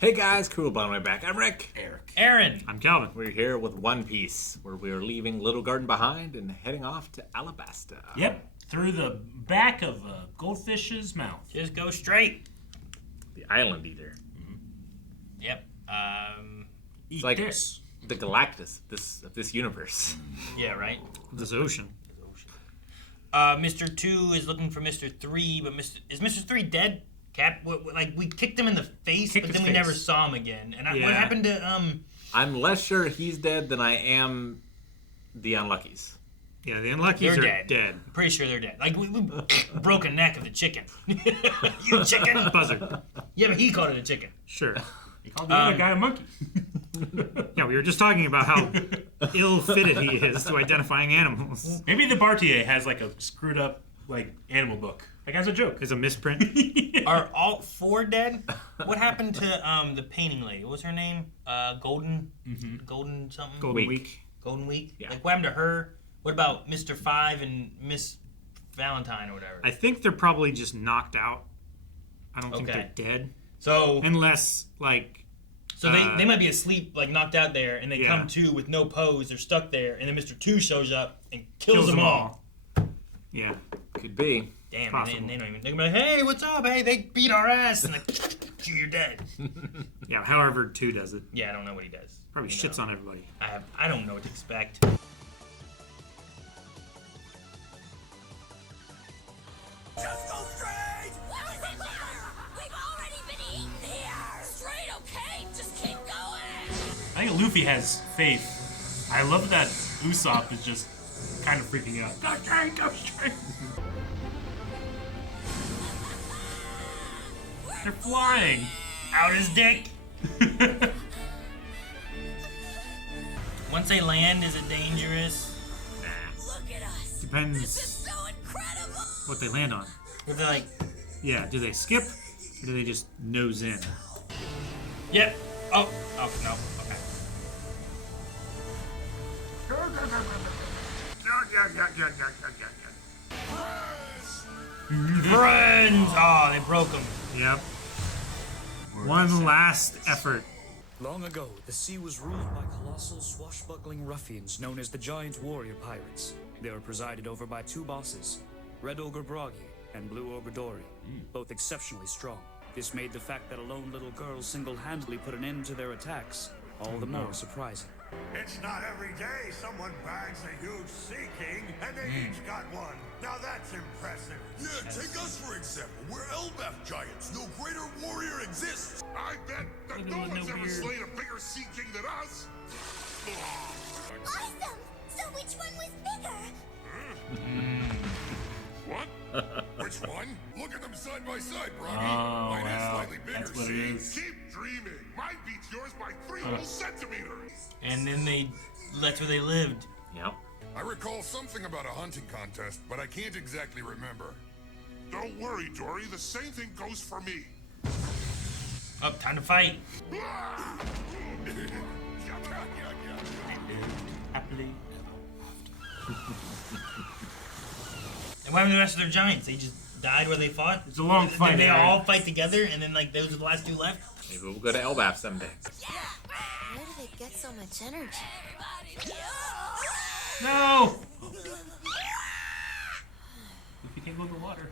Hey guys, cool blown way back. I'm Rick. Eric. Aaron. I'm Calvin. We're here with One Piece, where we are leaving Little Garden behind and heading off to Alabasta. Yep, through the back of a goldfish's mouth. Just go straight. The island eater. Yep. Eat like this. The Galactus of this universe. Yeah, right. This ocean. Mr. 2 is looking for Mr. 3, but is Mr. 3 dead? Cap, like we kicked him in the face, but then we never saw him again. And what happened to I'm less sure he's dead than I am the Unluckies. Yeah, the Unluckies They're are dead. I'm pretty sure they're dead. Like we broke a neck of the chicken. You chicken. Buzzard. Yeah, but he called it a chicken. Sure. He called the other guy a monkey. Yeah, we were just talking about how ill-fitted he is to identifying animals. Maybe the Bartier has like a screwed up like animal book. Like as a joke. It's a misprint. Are all 4 dead? What happened to the painting lady? What was her name? Golden something? Golden Week. Golden Week? Yeah. Like what happened to her? What about Mr. 5 and Miss Valentine or whatever? I think they're probably just knocked out. I don't think Okay. they're dead. So Unless, like... So they might be asleep, like knocked out there, and they Yeah. come to with no pose. They're stuck there, and then Mr. 2 shows up and kills them all. Yeah. Could be. Damn, Possible. and they don't even. They're like, hey, what's up? Hey, they beat our ass, and like, you're dead. Yeah, however 2 does it. Yeah, I don't know what he does. Probably You shits know. on everybody. I don't know what to expect. Just go straight! Well, is it there? We've already been eaten here! Straight, okay? Just keep going! I think Luffy has faith. I love that Usopp is just kind of freaking out. Go straight, go straight. They're flying. Out his dick. Once they land, is it dangerous? Look at us! This is Depends so incredible! what they land on. If they're like, Yeah, do they skip? Or do they just nose in? yep. Oh, no. Okay. Friends! Oh, they broke them. Yep. One last effort. Long ago, the sea was ruled by colossal swashbuckling ruffians known as the Giant Warrior Pirates. They were presided over by 2 bosses, Red Ogre Brogy and Blue Ogre Dorry, both exceptionally strong. This made the fact that a lone little girl single-handedly put an end to their attacks all the more surprising. It's not every day someone bags a huge sea king and they each got one. Now that's impressive. Yeah, take us for example. We're Elbaf giants. No greater warrior exists. I bet that no one's ever slain a bigger sea king than us. Awesome! So which one was bigger? What? Which one? Look at them side by side, Brogy. Oh, Mine is wow. slightly bigger. That's what it see? is. Keep dreaming. Mine beats yours by 3 whole centimeters. And then that's where they lived. Yep. I recall something about a hunting contest, but I can't exactly remember. Don't worry, Dorry. The same thing goes for me. Oh, time to fight. Happily. And what happened to the rest of their giants? They just died where they fought? It's a long fight, Did they Aaron. all fight together, and then like those are the last 2 left? Maybe we'll go to Elbaf someday. Where do they get so much energy? No! Luffy can't go in the water.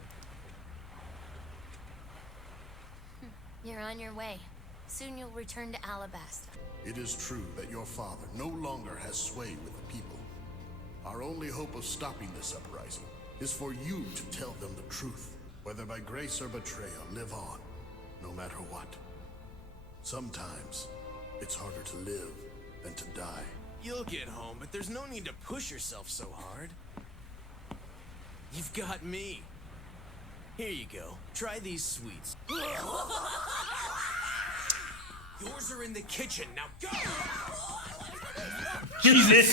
You're on your way. Soon you'll return to Alabasta. It is true that your father no longer has sway with the people. Our only hope of stopping this uprising is for you to tell them the truth. Whether by grace or betrayal, live on, no matter what. Sometimes, it's harder to live than to die. You'll get home, but there's no need to push yourself so hard. You've got me. Here you go. Try these sweets. Yours are in the kitchen. Now go! Jesus!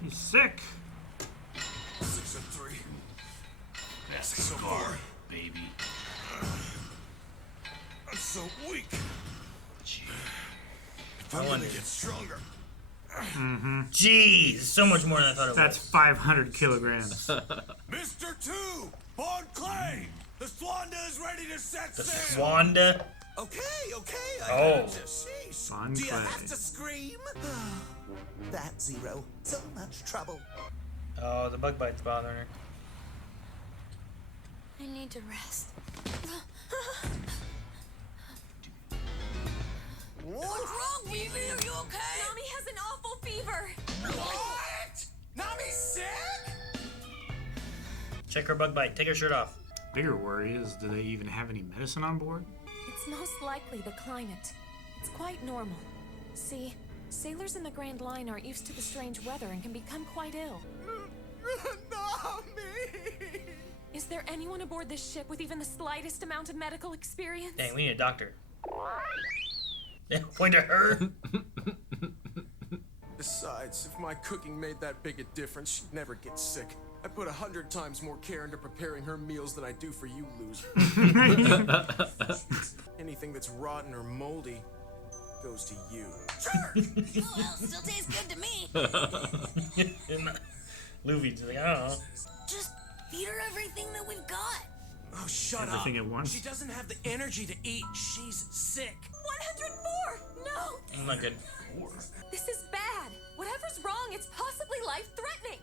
She's sick. 6 and 3. That's 6 and scar, 4. baby. I'm so weak. I I'm wonder. gonna get stronger. Jeez, so much more than I thought it That's was. 500 kilograms. Mr. 2, Bon Clay! The Swanda is ready to set The sail! Swanda. Okay, I Oh. got you. Sheesh. Fun Do you play. have to scream? That Zero. So much trouble. Oh, the bug bite's bothering her. I need to rest. What's wrong, Vivi? Are you okay? Nami has an awful fever. What? Nami's sick? Check her bug bite. Take her shirt off. Bigger worry is, do they even have any medicine on board? It's most likely the climate. It's quite normal. See, sailors in the Grand Line aren't used to the strange weather and can become quite ill. Nami! Is there anyone aboard this ship with even the slightest amount of medical experience? Dang, we need a doctor. Point to her. Besides, if my cooking made that big a difference, she'd never get sick. I put 100 times more care into preparing her meals than I do for you losers. Anything that's rotten or moldy goes to you. Oh, well, still tastes good to me. Luffy's like, I don't know. Just feed her everything that we've got. Oh, shut Everything up. at once? She doesn't have the energy to eat. She's sick. 104! No! I'm not good. This is bad. Whatever's wrong, it's possibly life-threatening.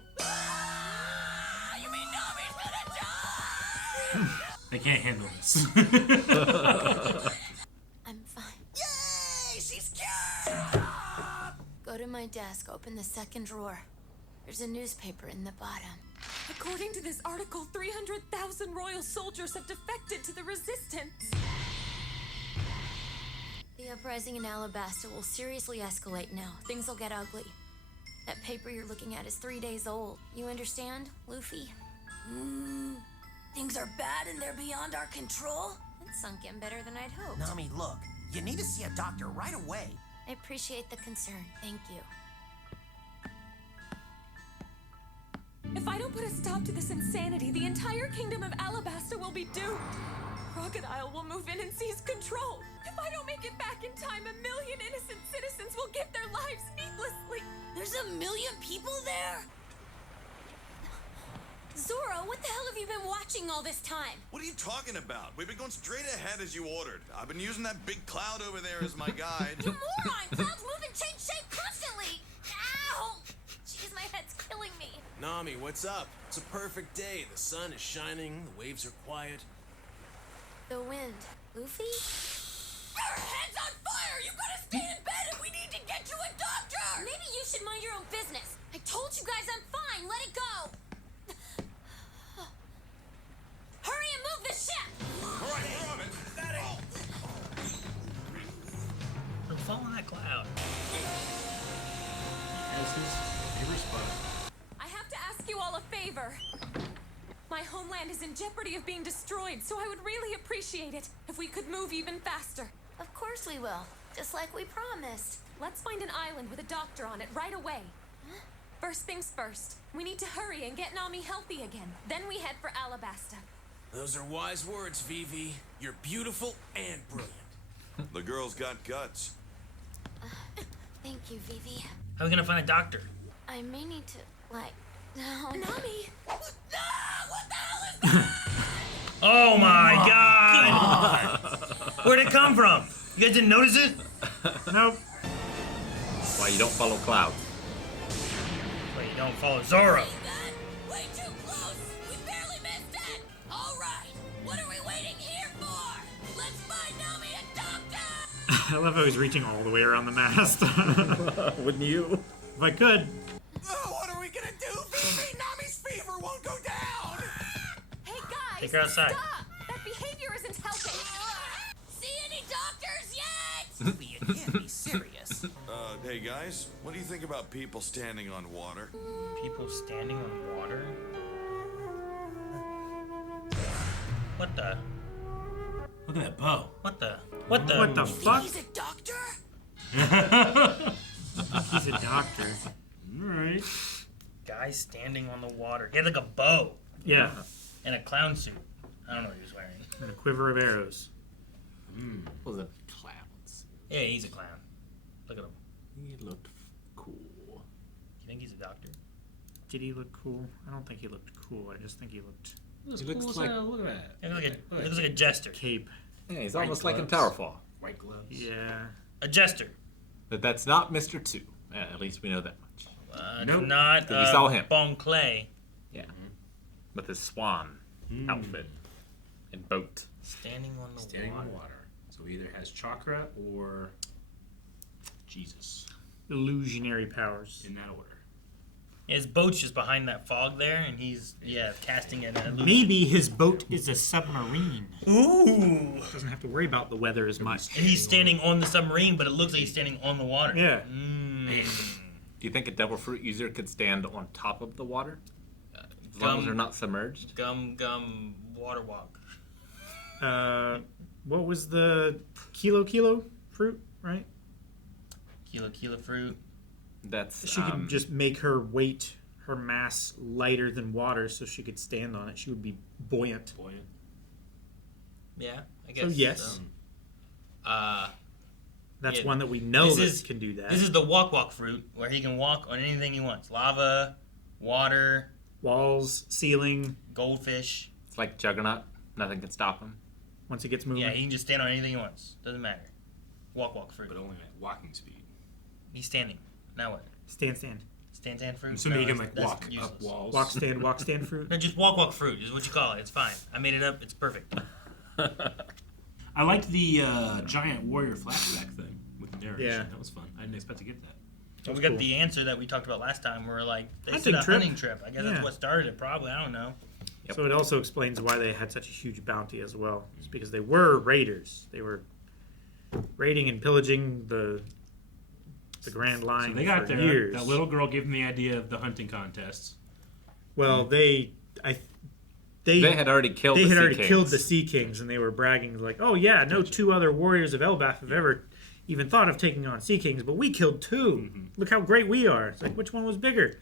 You mean Nami's gonna die? They can't handle this. I'm fine. Yay! She's cured! Go to my desk, open the second drawer. There's a newspaper in the bottom. According to this article, 300,000 royal soldiers have defected to the resistance. The uprising in Alabasta will seriously escalate now. Things will get ugly. That paper you're looking at is 3 days old. You understand, Luffy? Things are bad and they're beyond our control? It sunk in better than I'd hoped. Nami, look. You need to see a doctor right away. I appreciate the concern. Thank you. If I don't put a stop to this insanity, the entire kingdom of Alabasta will be doomed. Crocodile will move in and seize control. If I don't make it back in time, 1 million innocent citizens will give their lives needlessly. There's 1 million people there? Zoro, what the hell have you been watching all this time? What are you talking about? We've been going straight ahead as you ordered. I've been using that big cloud over there as my guide. You moron! Clouds move and change shape constantly! Ow! Jeez, my head's killing me. Nami, what's up? It's a perfect day. The sun is shining, the waves are quiet. The wind. Luffy? Your head's on fire! You gotta stay in bed and we need to get you a doctor! Maybe you should mind your own business. I told you guys I'm fine. Let it go. Hurry and move the ship! All right, we're on it. Don't fall in that cloud. Here's his favorite spot. I have to ask you all a favor. My homeland is in jeopardy of being destroyed, so I would really appreciate it if we could move even faster. Of course we will. Just like we promised. Let's find an island with a doctor on it right away. First things first, we need to hurry and get Nami healthy again. Then we head for Alabasta. Those are wise words, Vivi. You're beautiful and brilliant. The girl's got guts. Thank you, Vivi. How are we gonna find a doctor? I may need to, like... Nami! What the hell is that? Oh my god! Where'd it come from? You guys didn't notice it? Nope. Why you don't follow clouds? Wait, you don't follow Zoro. Way too close! We barely missed it! Alright, what are we waiting here for? Let's find Nami a doctor! I love how he's reaching all the way around the mast. Wouldn't you? If I could. What are we gonna do, Vivi? Nami's fever won't go down! Hey guys! Take her outside. Stop! That behavior isn't helping! See any doctors yet? Vivi, you can't be serious. Hey guys, what do you think about people standing on water? People standing on water? What the? Look at that bow. What the? What the? What the fuck? He's a doctor? He's a doctor. Alright. Guy standing on the water. He had like a bow Yeah. and a clown suit. I don't know what he was wearing. And a quiver of arrows. Was it clouds? Yeah, he's a clown. Look at him. He looked cool. You think he's a doctor? Did he look cool? I don't think he looked cool. I just think he looked Looks He looks cool as like- hell. Look at that. It looks like a jester. Cape. Yeah, he's White almost like in gloves. Towerfall. White gloves. Yeah. A jester. But that's not Mr. 2. At least we know that much. Nope. Not We saw him. Bon Clay. Yeah. With his swan outfit and boat. Standing on the Standing water. on water. So he either has chakra or Jesus Illusionary powers. in that order. His boat's just behind that fog there, and he's casting an illusion. Maybe his boat is a submarine. Ooh. Doesn't have to worry about the weather as much. And he's standing on the submarine, but it looks like he's standing on the water. Yeah. Do you think a devil fruit user could stand on top of the water? As long as they're not submerged? Gum water walk. What was the kilo fruit, right? Kilo fruit. That's She could just make her weight, her mass lighter than water, so she could stand on it. She would be buoyant. Yeah, I guess. So yes, that's yeah, one that we know this that is- can do that. This is the walk fruit, where he can walk on anything he wants. Lava, water, walls, ceiling. goldfish. It's like Juggernaut. Nothing can stop him. Once it gets moving. Yeah, he can just stand on anything he wants. Doesn't matter. Walk fruit. But only at walking speed. He's standing. Now what? Stand. Stand fruit? So he can that's- like that's walk useless. up walls. Walk stand fruit. No, just walk fruit is what you call it. It's fine. I made it up. It's perfect. I liked the giant warrior flashback thing with the narration. Yeah. That was fun. I didn't expect to get that. So we got the answer that we talked about last time. We're like, they Hunting said a trip. hunting trip. I guess Yeah. that's what started it. Probably. I don't know. So it also explains why they had such a huge bounty as well. It's because they were raiders. They were raiding and pillaging the Grand Line So they got for there. years. That little girl gave them the idea of the hunting contests. Well, they had already killed They the had Sea already Kings. killed the Sea Kings, and they were bragging like, "Oh yeah, no two other warriors of Elbaf have ever even thought of taking on Sea Kings, but we killed 2. Look how great we are." It's like, which one was bigger?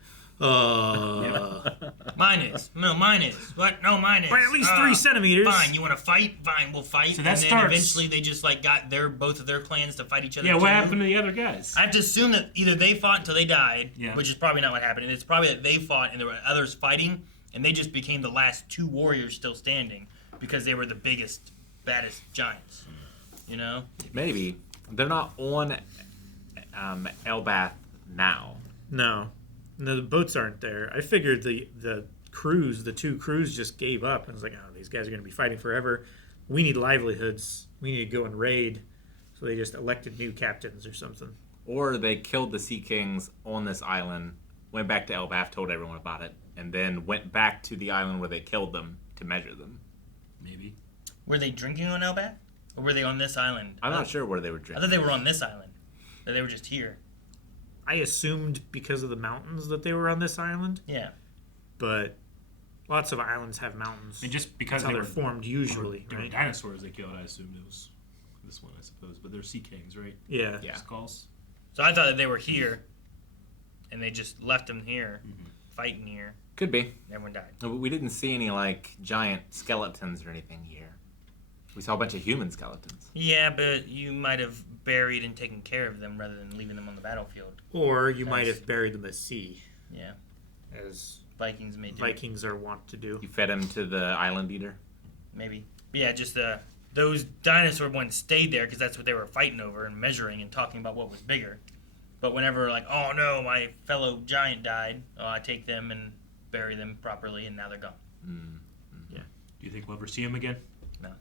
Mine is. No, mine is. What? No, mine is. By at least 3 centimeters. Fine. You want to fight? Fine, we'll fight. So that and then starts- eventually they just like got both of their clans to fight each other. Yeah, what too. happened to the other guys? I have to assume that either they fought until they died, Yeah. which is probably not what happened, and it's probably that they fought and there were others fighting, and they just became the last 2 warriors still standing because they were the biggest, baddest giants. You know? Maybe. They're not on Elbath now. No, the boats aren't there. I figured the crews, the 2 crews, just gave up and was like, "Oh, these guys are going to be fighting forever. We need livelihoods. We need to go and raid." So they just elected new captains or something. Or they killed the Sea Kings on this island, went back to Elbath, told everyone about it, and then went back to the island where they killed them to measure them. Maybe. Were they drinking on Elbath? Or were they on this island? I'm not sure where they were I drinking. thought they were on this island. That they were just here. I assumed because of the mountains that they were on this island, Yeah. but lots of islands have mountains. And just because That's how they they're formed usually, they were right? dinosaurs they killed, I assumed it was this one, I suppose. But they're sea kings, right? Yeah. Yeah. Skulls. So I thought that they were here, and they just left them here, fighting here. Could be. Everyone died. No, but we didn't see any like giant skeletons or anything here. We saw a bunch of human skeletons. Yeah, but you might have buried and taken care of them rather than leaving them on the battlefield. Or you might That's- have buried them at sea, Yeah. as Vikings may do. Vikings are wont to do. You fed them to the island eater. Maybe. But yeah, just those dinosaur ones stayed there because that's what they were fighting over and measuring and talking about what was bigger. But whenever like, oh no, my fellow giant died, I take them and bury them properly, and now they're gone. Yeah. Do you think we'll ever see him again? No.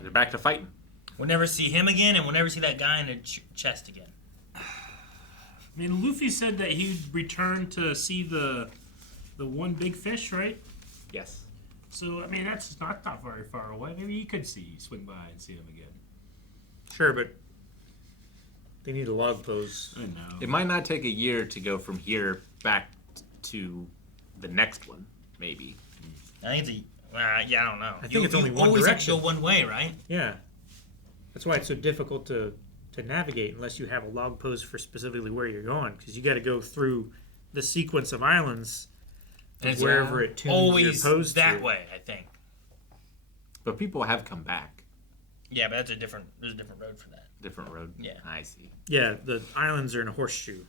They're back to fighting. We'll never see him again, and we'll never see that guy in the chest again. I mean, Luffy said that he'd return to see the one big fish, right? Yes. So, I mean, that's not very far away. Maybe he could swing by and see him again. Sure, but they need a log pose. I know. It might not take a year to go from here back to the next one, maybe. I think it's yeah, I don't know. I think it's only one always direction. have to go one way, right? Yeah. That's why it's so difficult to navigate unless you have a log pose for specifically where you're going, because you got to go through the sequence of islands And it's wherever it tunes always your pose that to. way, I think. But people have come back. Yeah, but there's a different road for that. Different road. Yeah. I see. Yeah, the islands are in a horseshoe.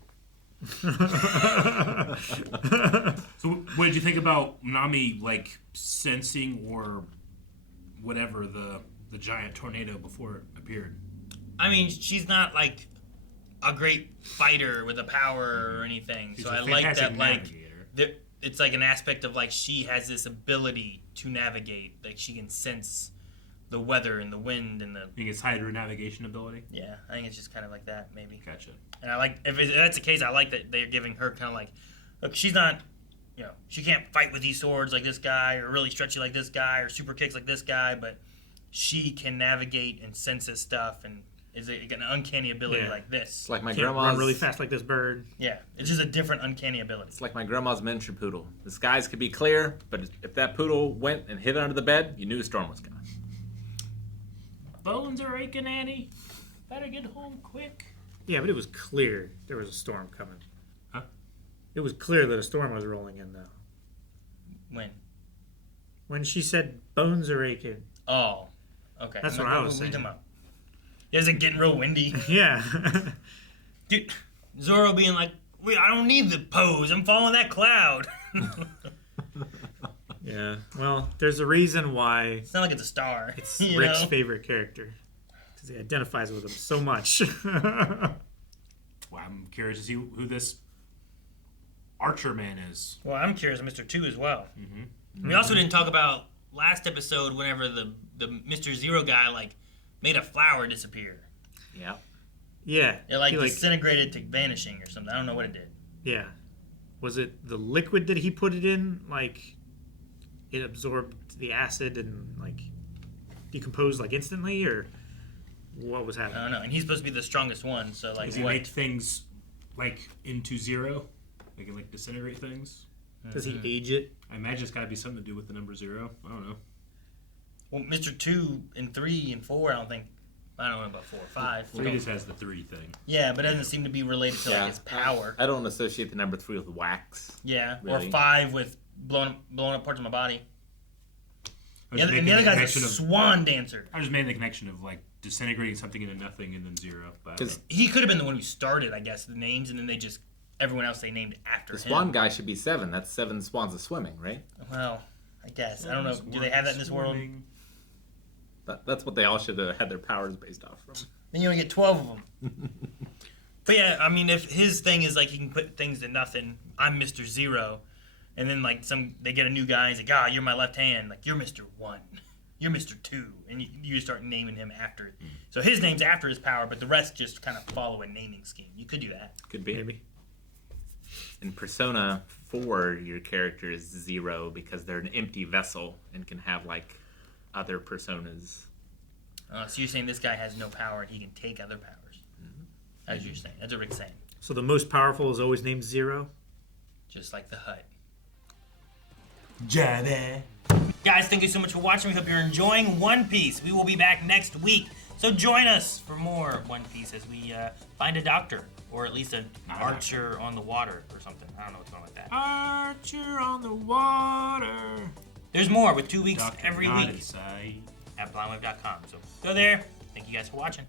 So, what did you think about Nami, like, sensing or whatever the giant tornado before it appeared? I mean, she's not like a great fighter with a power or anything. She's so a I like fantastic that, like, navigator. it's like an aspect of like she has this ability to navigate. Like she can sense the weather and the wind and the. You think it's hydro navigation ability? Yeah, I think it's just kind of like that, maybe. Gotcha. And I like if that's the case, I like that they're giving her kind of like, look, she's not, you know, she can't fight with these swords like this guy or really stretchy like this guy or super kicks like this guy, but she can navigate and sense this stuff and is an uncanny ability like this. It's like my Can't grandma's. run really fast like this bird. Yeah, it's just a different uncanny ability. It's like my grandma's miniature poodle. The skies could be clear, but if that poodle went and hid under the bed, you knew a storm was coming. Bones are aching, Annie. Better get home quick. Yeah, but it was clear there was a storm coming. Huh? It was clear that a storm was rolling in, though. When? When she said bones are aching. Oh, okay. That's what I was saying. Is it getting real windy? Yeah. Dude, Zoro being like, "Wait, I don't need the pose. I'm following that cloud." Yeah. Well, there's a reason why It's not like it's a star. it's you Rick's know? favorite character. Because he identifies with him so much. Well, I'm curious to see who this Archer man is. Well, I'm curious, Mr. 2 as well. We also didn't talk about last episode whenever the Mr. Zero guy like made a flower disappear. Yeah. Yeah. It like he, disintegrated to vanishing or something. I don't know what it did. Yeah. Was it the liquid that he put it in? Like, it absorbed the acid and, like, decomposed, like, instantly? Or what was happening? I don't know. And he's supposed to be the strongest one, so like Does he what? make things like into zero? They can like disintegrate things. Does he age it? I imagine it's got to be something to do with the number 0. I don't know. Well, Mr. 2 and 3 and 4, I don't know about 4 or 5. 3 just has the 3 thing. Yeah, but it doesn't seem to be related to like his power. I don't associate the number 3 with wax. Yeah, really. or 5 with blowing up parts of my body. I was And the making other guy's a connection of- swan dancer. I just made the connection of like disintegrating something into nothing and then 0. But I don't know. He could have been the one who started, I guess, the names, and then everyone else they named after The him. swan guy should be 7. That's 7 swans of swimming, right? Well, I guess. I don't know. Do they have that in this world? That's what they all should have had their powers based off from. Then you only get 12 of them. But yeah, I mean, if his thing is like he can put things to nothing, I'm Mr. Zero, and then like they get a new guy, he's like, you're my left hand, like you're Mr. 1, you're Mr. 2, and you start naming him after it. So his name's after his power, but the rest just kind of follow a naming scheme. You could do that. Could be. Maybe. In Persona 4, your character is 0 because they're an empty vessel and can have like other personas. So you're saying this guy has no power and he can take other powers? As you're saying. That's what Rick's saying. So the most powerful is always named 0? Just like the hut. Jada. Guys, thank you so much for watching. We hope you're enjoying One Piece. We will be back next week. So join us for more One Piece as we find a doctor. Or at least an archer on the water or something. I don't know what's going on with that. Archer on the water. There's more with 2 weeks Dr. every Not week inside. at blindwave.com. So go there. Thank you guys for watching.